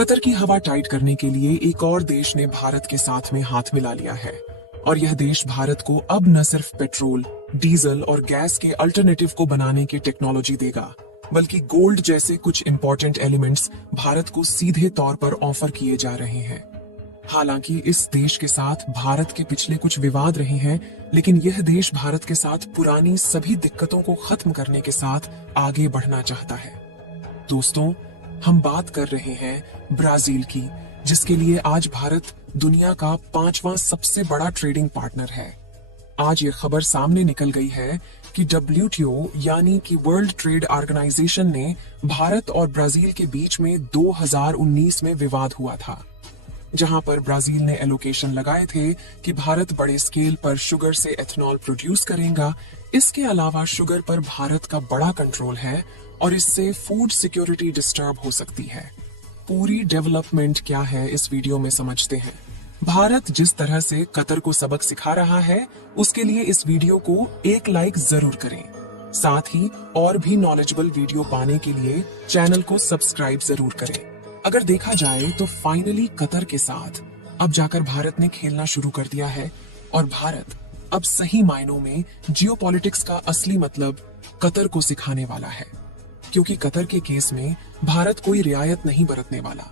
Qatar की हवा tight करने के लिए एक और देश ने भारत के साथ में हाथ मिला लिया है और यह देश भारत को अब न सिर्फ पेट्रोल, डीजल और गैस के अल्टरनेटिव को बनाने की टेक्नोलॉजी देगा, बल्कि गोल्ड जैसे कुछ इंपॉर्टेंट एलिमेंट्स भारत को सीधे तौर पर ऑफर किए जा रहे हैं। हालांकि इस देश के साथ भारत के पिछले कुछ विवाद रहे हैं, लेकिन यह देश भारत के साथ पुरानी सभी दिक्कतों को खत्म करने के साथ आगे बढ़ना चाहता है। दोस्तों, हम बात कर रहे हैं ब्राजील की, जिसके लिए आज भारत दुनिया का 5वां सबसे बड़ा ट्रेडिंग पार्टनर है। आज ये खबर सामने निकल गई है कि WTO यानी कि वर्ल्ड ट्रेड ऑर्गेनाइजेशन ने भारत और ब्राजील के बीच में 2019 में विवाद हुआ था, जहां पर ब्राजील ने एलोकेशन लगाए थे कि भारत बड़े स्केल पर शुगर से एथेनॉल प्रोड्यूस करेगा। इसके अलावा शुगर पर भारत का बड़ा कंट्रोल है और इससे फूड सिक्योरिटी डिस्टर्ब हो सकती है। पूरी डेवलपमेंट क्या है इस वीडियो में समझते हैं। भारत जिस तरह से कतर को सबक सिखा रहा है, उसके लिए इस वीडियो को एक लाइक जरूर करें। साथ ही और भी नॉलेजेबल वीडियो पाने के लिए चैनल को सब्सक्राइब जरूर करें। अगर देखा जाए तो फाइनली कतर के साथ अब जाकर भारत ने खेलना शुरू कर दिया है और भारत अब सही मायनों में जियोपॉलिटिक्स का असली मतलब कतर को सिखाने वाला है, क्योंकि कतर के केस में भारत कोई रियायत नहीं बरतने वाला।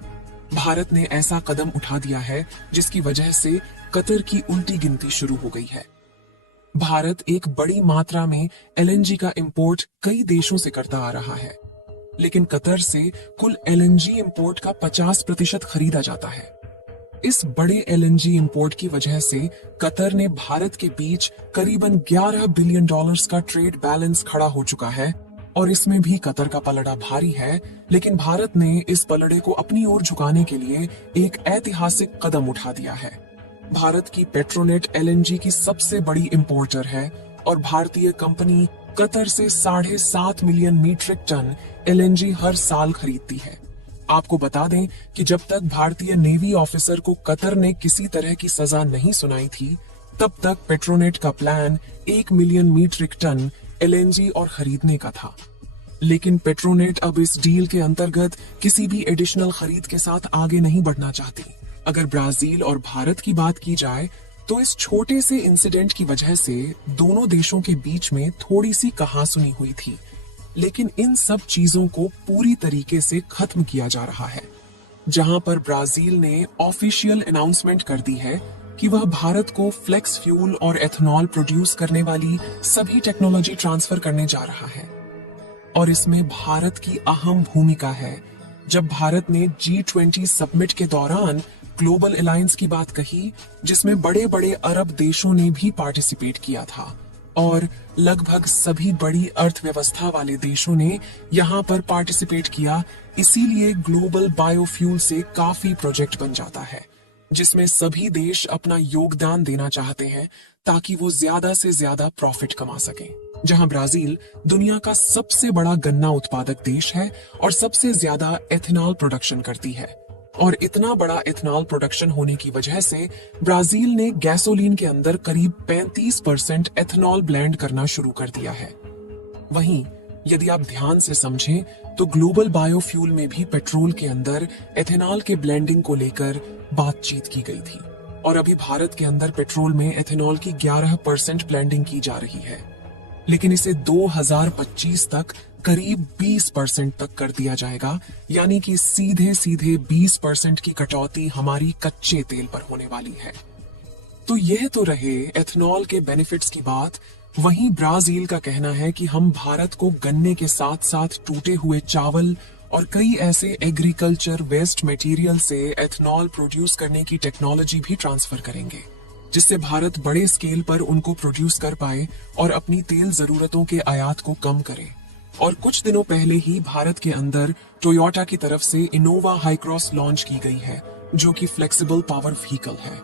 भारत ने ऐसा कदम उठा दिया है जिसकी वजह से कतर की उल्टी गिनती शुरू हो गई है। भारत एक बड़ी मात्रा में LNG का इंपोर्ट कई देशों से करता आ रहा है, लेकिन कतर से कुल LNG इंपोर्ट का 50% खरीदा जाता है। इस बड़े LNG इंपोर्ट की वजह से कतर ने भारत के बीच करीबन $11 बिलियन का ट्रेड बैलेंस खड़ा हो चुका है और इसमें भी कतर का पलड़ा भारी है। लेकिन भारत ने इस पलड़े को अपनी ओर झुकाने के लिए एक ऐतिहासिक कदम उठा दिया है। भारत की पेट्रोनेट LNG की सबसे बड़ी इंपोर्टर है और भारतीय कंपनी कतर से 7.5 मिलियन मीट्रिक टन LNG हर साल खरीदती है। आपको बता दें कि जब तक भारतीय नेवी ऑफिसर को कतर ने किसी तरह की सजा नहीं सुनाई थी, तब तक पेट्रोनेट का plan 1 million metric ton LNG और खरीदने का था। लेकिन पेट्रोनेट अब इस डील के अंतर्गत किसी भी एडिशनल खरीद के साथ आगे नहीं बढ़ना चाहती। अगर ब्राजील और भारत की बात की जाए तो इस छोटे से इंसिडेंट की वजह से दोनों देशों के बीच में थोड़ी सी कहासुनी हुई थी, लेकिन इन सब चीजों को पूरी तरीके से खत्म किया जा रहा है, जहां पर ब्राजील ने ऑफिशियल अनाउंसमेंट कर दी है कि वह भारत को फ्लेक्स फ्यूल और एथेनॉल प्रोड्यूस करने वाली सभी टेक्नोलॉजी ट्रांसफर करने जा रहा है। और इसमें भारत की अहम भूमिका है। जब भारत ने G20 समिट के दौरान ग्लोबल अलायंस की बात कही, जिसमें बड़े बड़े अरब देशों ने भी पार्टिसिपेट किया था और लगभग सभी बड़ी अर्थव्यवस्था वाले देशों ने यहाँ पर पार्टिसिपेट किया, इसीलिए ग्लोबल बायोफ्यूल से काफी प्रोजेक्ट बन जाता है, जिसमें सभी देश अपना योगदान देना चाहते हैं ताकि वो ज्यादा से ज्यादा प्रॉफिट कमा सकें। जहां ब्राजील दुनिया का सबसे बड़ा गन्ना उत्पादक देश है और सबसे ज्यादा एथेनॉल प्रोडक्शन करती है, और इतना बड़ा एथेनॉल प्रोडक्शन होने की वजह से ब्राजील ने गैसोलीन के अंदर करीब 35% एथेनॉल ब्लेंड करना शुरू कर दिया है। वहीं यदि आप ध्यान से समझें तो ग्लोबल बायोफ्यूल में भी पेट्रोल के अंदर एथेनॉल के ब्लेंडिंग को लेकर बातचीत की गई थी और अभी भारत के अंदर पेट्रोल में एथेनॉल की 11% ब्लेंडिंग की जा रही है, लेकिन इसे 2025 तक करीब 20% तक कर दिया जाएगा, यानी कि सीधे सीधे 20% की कटौती हमारी कच्चे तेल पर होने वाली है। तो यह तो रहे एथेनॉल के बेनिफिट्स की बात। वहीं ब्राजील का कहना है कि हम भारत को गन्ने के साथ साथ टूटे हुए चावल और कई ऐसे एग्रीकल्चर वेस्ट मटेरियल से एथेनॉल प्रोड्यूस करने की टेक्नोलॉजी भी ट्रांसफर करेंगे, जिससे भारत बड़े स्केल पर उनको प्रोड्यूस कर पाए और अपनी तेल जरूरतों के आयात को कम करे। और कुछ दिनों पहले ही भारत के अंदर टोयोटा की तरफ से इनोवा हाईक्रॉस लॉन्च की गई है, जो कि फ्लेक्सिबल पावर व्हीकल है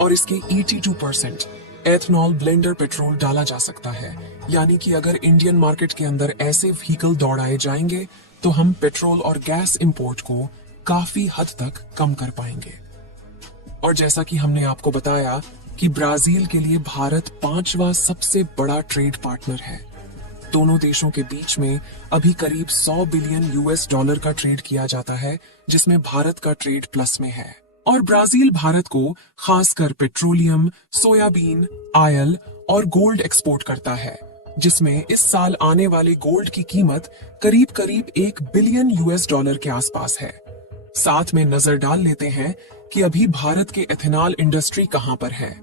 और इसके 82% एथेनॉल ब्लेंडर पेट्रोल डाला जा सकता है। यानी कि अगर इंडियन मार्केट के अंदर ऐसे व्हीकल दौड़ाए जाएंगे तो हम पेट्रोल और गैस इंपोर्ट को काफी हद तक कम कर पाएंगे। और जैसा कि हमने आपको बताया कि ब्राजील के लिए भारत 5वां सबसे बड़ा ट्रेड पार्टनर है, दोनों देशों के बीच में अभी करीब 100 बिलियन यूएस डॉलर का ट्रेड किया जाता है, जिसमें भारत का ट्रेड प्लस में है। और ब्राजील भारत को खासकर पेट्रोलियम, सोयाबीन, आयल और गोल्ड एक्सपोर्ट करता है, जिसमें इस साल आने वाले गोल्ड की कीमत करीब करीब 1 बिलियन यूएस डॉलर के आसपास है। साथ में नजर डाल लेते हैं कि अभी भारत के एथेनॉल इंडस्ट्री कहां पर है।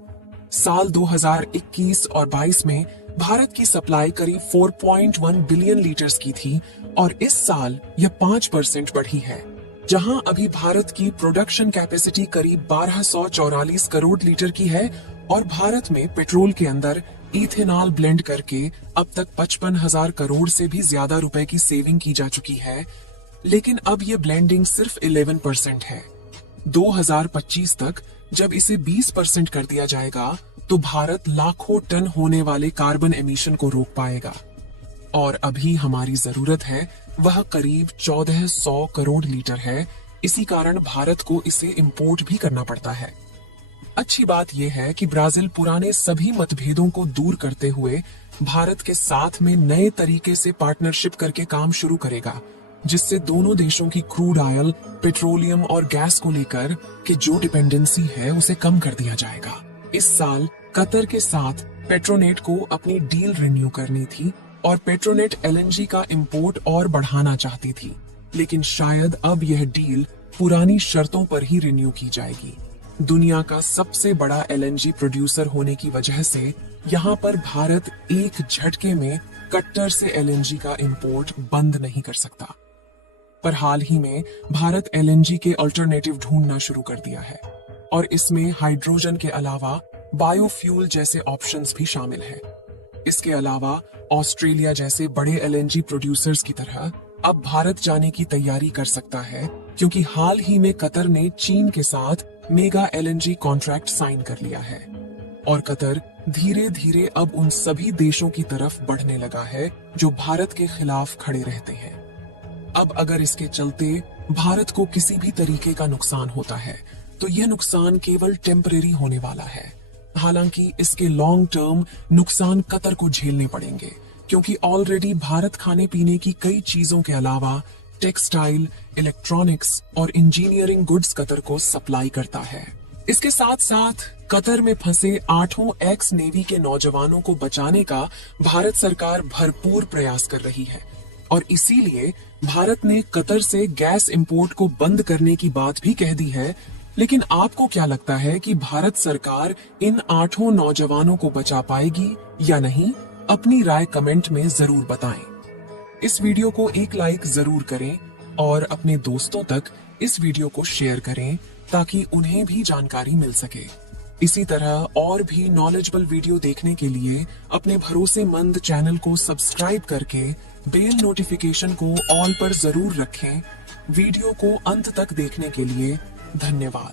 साल 2021 और 22 में भारत की सप्लाई करीब 4.1 बिलियन लीटर्स की थी और इस साल यह 5% बढ़ी है। जहां अभी भारत की प्रोडक्शन कैपेसिटी करीब 1244 करोड़ लीटर की है और भारत में पेट्रोल के अंदर इथेनॉल ब्लेंड करके अब तक 55,000 करोड़ से भी ज्यादा रुपए की सेविंग की जा चुकी है, लेकिन अब ये ब्लेंडिंग सिर्फ 11% है। 2025 तक जब इसे 20% कर दिया जाएगा तो भारत लाखों टन होने वाले कार्बन एमिशन को रोक पाएगा और अभी हमारी जरूरत है वह करीब 1400 करोड़ लीटर है। इसी कारण भारत को इसे इंपोर्ट भी करना पड़ता है। अच्छी बात यह है कि ब्राजील पुराने सभी मतभेदों को दूर करते हुए भारत के साथ में नए तरीके से पार्टनरशिप करके काम शुरू करेगा, जिससे दोनों देशों की क्रूड ऑयल, पेट्रोलियम और गैस को लेकर के जो डिपेंडेंसी है उसे कम कर दिया जाएगा। इस साल कतर के साथ पेट्रोनेट को अपनी डील रिन्यू करनी थी और पेट्रोनेट एलएनजी का इंपोर्ट और बढ़ाना चाहती थी, लेकिन शायद अब यह डील पुरानी शर्तों पर ही रिन्यू की जाएगी। दुनिया का सबसे बड़ा एलएनजी प्रोड्यूसर होने की वजह से यहाँ पर भारत एक झटके में कट्टर से एलएनजी का इंपोर्ट बंद नहीं कर सकता। पर हाल ही में भारत एलएनजी के अल्टरनेटिव ढूंढना शुरू कर दिया है और इसमें हाइड्रोजन के अलावा बायोफ्यूल जैसे ऑप्शंस भी शामिल हैं। इसके अलावा ऑस्ट्रेलिया जैसे बड़े एलएनजी प्रोड्यूसर्स की तरह अब भारत जाने की तैयारी कर सकता है, क्योंकि हाल ही में कतर ने चीन के साथ मेगा एलएनजी कॉन्ट्रैक्ट साइन कर लिया है और कतर धीरे धीरे अब उन सभी देशों की तरफ बढ़ने लगा है जो भारत के खिलाफ खड़े रहते हैं। अब अगर इसके चलते भारत को किसी भी तरीके का नुकसान होता है तो यह नुकसान केवल टेम्परेरी होने वाला है। हालांकि इसके लॉन्ग टर्म नुकसान कतर को झेलने पड़ेंगे, क्योंकि ऑलरेडी भारत खाने पीने की कई चीजों के अलावा टेक्सटाइल, इलेक्ट्रॉनिक्स और इंजीनियरिंग गुड्स कतर को सप्लाई करता है। इसके साथ साथ कतर में फंसे 8 एक्स नेवी के नौजवानों को बचाने का भारत सरकार भरपूर प्रयास कर रही है और इसीलिए भारत ने कतर से गैस इंपोर्ट को बंद करने की बात भी कह दी है। लेकिन आपको क्या लगता है कि भारत सरकार इन 8 नौजवानों को बचा पाएगी या नहीं? अपनी राय कमेंट में जरूर बताएं। इस वीडियो को एक लाइक जरूर करें और अपने दोस्तों तक इस वीडियो को शेयर करें ताकि उन्हें भी जानकारी मिल सके। इसी तरह और भी नॉलेजेबल वीडियो देखने के लिए अपने भरोसेमंद चैनल को सब्सक्राइब करके बेल नोटिफिकेशन को ऑल पर जरूर रखें। वीडियो को अंत तक देखने के लिए धन्यवाद।